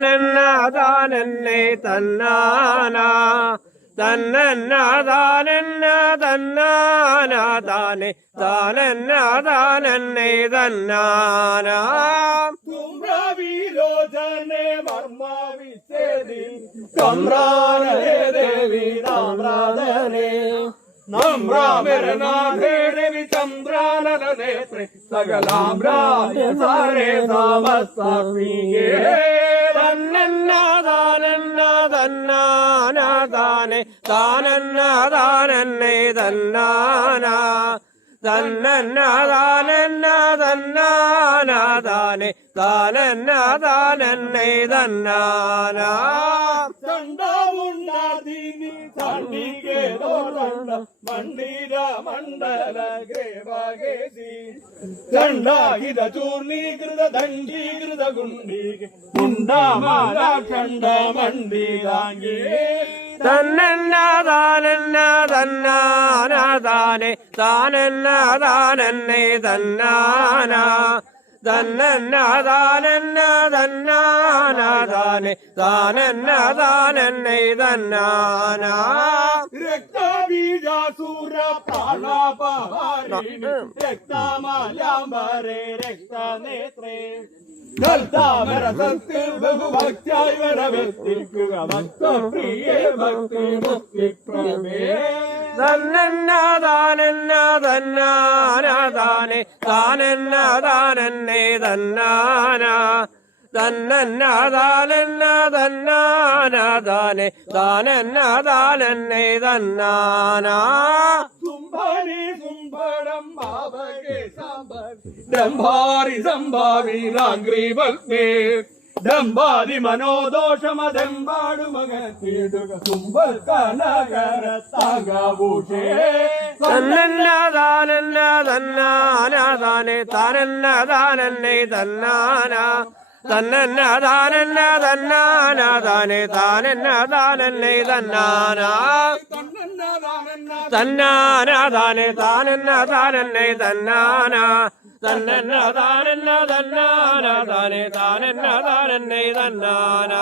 തന്നതാനെന്നെ തന്നാന. തന്നതാനെന്ന തന്നാന. താനെ താനെന്നതാനെന്നെ തന്നാന. തുമ്രവിലോചനെ മർമ്മവിച്ഛേദി തമ്രാനേ ദേവി താമ്രാധനെ നമ്രാമരനാഥേ നേത്രേ സകലാമ്രാജ സാരേ സാമസ്തീയേ തന്നതാനെന്ന തന്നാന തന്നാന താനെ തന്നാന. ಮಂಡಲ ಗ್ರೇವಾಗೇಸಿ ಚಂಡಾಗಿದ ಚೂರ್ಣೀಕೃತ ದಂಡೀಕೃತ ಗುಂಡಿಗೆ ಮುಂಡಾಮಾಲ ಚಂಡ ಮಂಡಿದಾಂಗಿ ತನ್ನೆಲ್ಲ ತಾನೆಲ್ಲ ತನ್ನಾನ ತಾನೆ ತಾನೆಲ್ಲ ತಾನನ್ನೇ ತನ್ನಾನ തന്നാന താനെ താനെന്നതാനെന്നെ തന്നാന. രക്തബീജാസൂര പ്രാണാപഹാരിണി രക്തമാലാംബരേ രക്തനേത്രേ. ദൽതാമരസത്തിൽ ബഹുഭക്തിയായി വരവെത്തിക്കുക ഭക്തപ്രിയേ ഭക്തി മുക്തിപ്രമേ തന്നതാനെന്ന തന്നാന. താനെ താനെന്നതാനെന്നെ തന്നാന. തന്നാന സംഭാവി ഡംബാരി മനോദോഷമതെമ്പാടു മകത്തിടുക സുംബൽ കനകര താകഭൂഷേ തന്നതാനെന്ന തന്നാന താനെ താനെന്നതാനെന്നെ തന്നാന. തന്നാന താനെ താനെന്നതാനെന്നെ തന്നാന. തന്നാന താനെ താനെന്നതാനെന്നെ തന്നാന. തന്നെന്നതാനെന്ന തന്നാന താനെ താനെന്നതാനെന്നെ തന്നാന